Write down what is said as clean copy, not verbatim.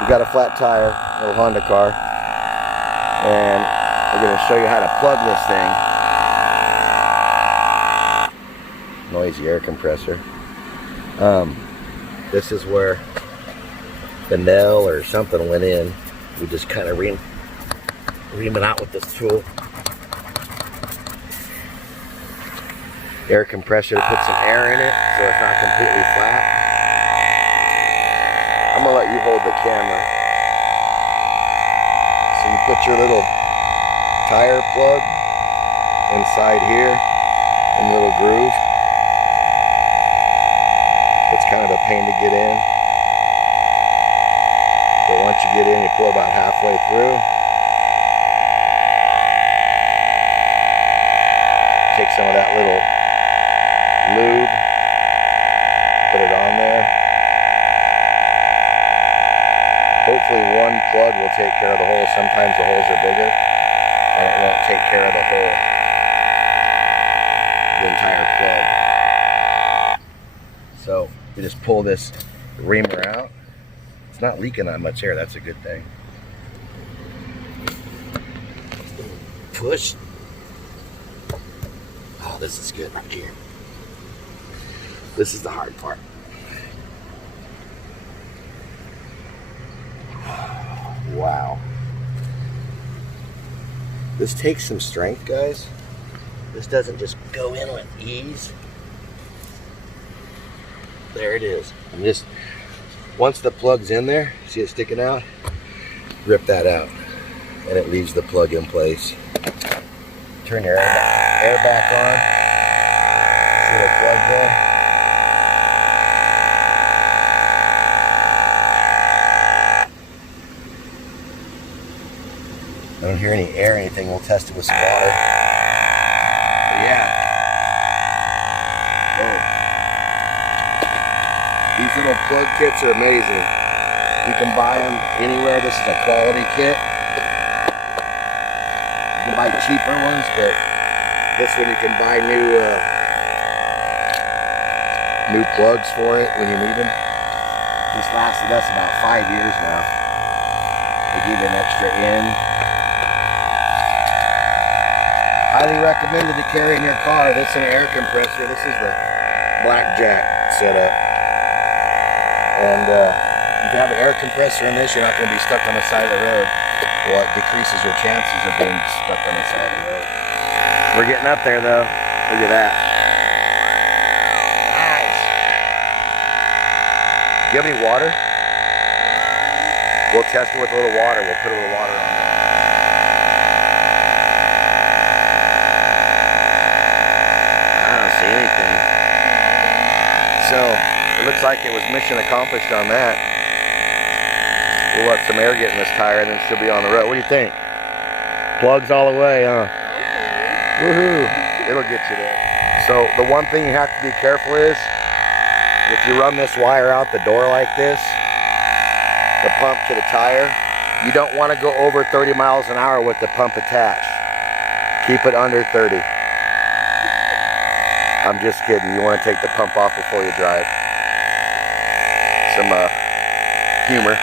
we got a flat tire, little Honda car, and we're going to show you how to plug this thing. Noisy air compressor. This is where the nail or something went in. We just kind of ream it out with this tool. Air compressor to put some air in it so it's not completely flat. I'm gonna let you hold the camera. So you put your little tire plug inside here in the little groove. It's kind of a pain to get in, but once you get in, you pull about halfway through. Take some of that little lube, put it on there. Hopefully one plug will take care of the hole. Sometimes the holes are bigger and it won't take care of the hole, the entire plug. So you just pull this reamer out. It's not leaking that much air, that's a good thing. Push. Oh, this is good right here. This is the hard part. Wow. This takes some strength, guys. This doesn't just go in with ease. There it is. And just once the plug's in there, see it sticking out? Rip that out and it leaves the plug in place. Turn your air back on. See the plug there? I don't hear any air or anything. We'll test it with some water. But yeah. Whoa. These little plug kits are amazing. You can buy them anywhere. This is a quality kit. You can buy cheaper ones, but this one you can buy new plugs for it when you need them. This lasted us about 5 years now. They give you an extra in. Highly recommended to carry in your car. This is an air compressor. This is the Blackjack setup. And if you have an air compressor in this, you're not going to be stuck on the side of the road. Well, it decreases your chances of being stuck on the side of the road. We're getting up there though. Look at that. Nice. Do you have any water? We'll test it with a little water. We'll put a little water on there. Anything. So it looks like it was mission accomplished on that. We'll let some air get in this tire and then she'll be on the road. What do you think? Plugs all the way, huh? Woohoo! It'll get you there. So the one thing you have to be careful is if you run this wire out the door like this, the pump to the tire, you don't want to go over 30 miles an hour with the pump attached. Keep it under 30. I'm just kidding. You want to take the pump off before you drive. Some humor.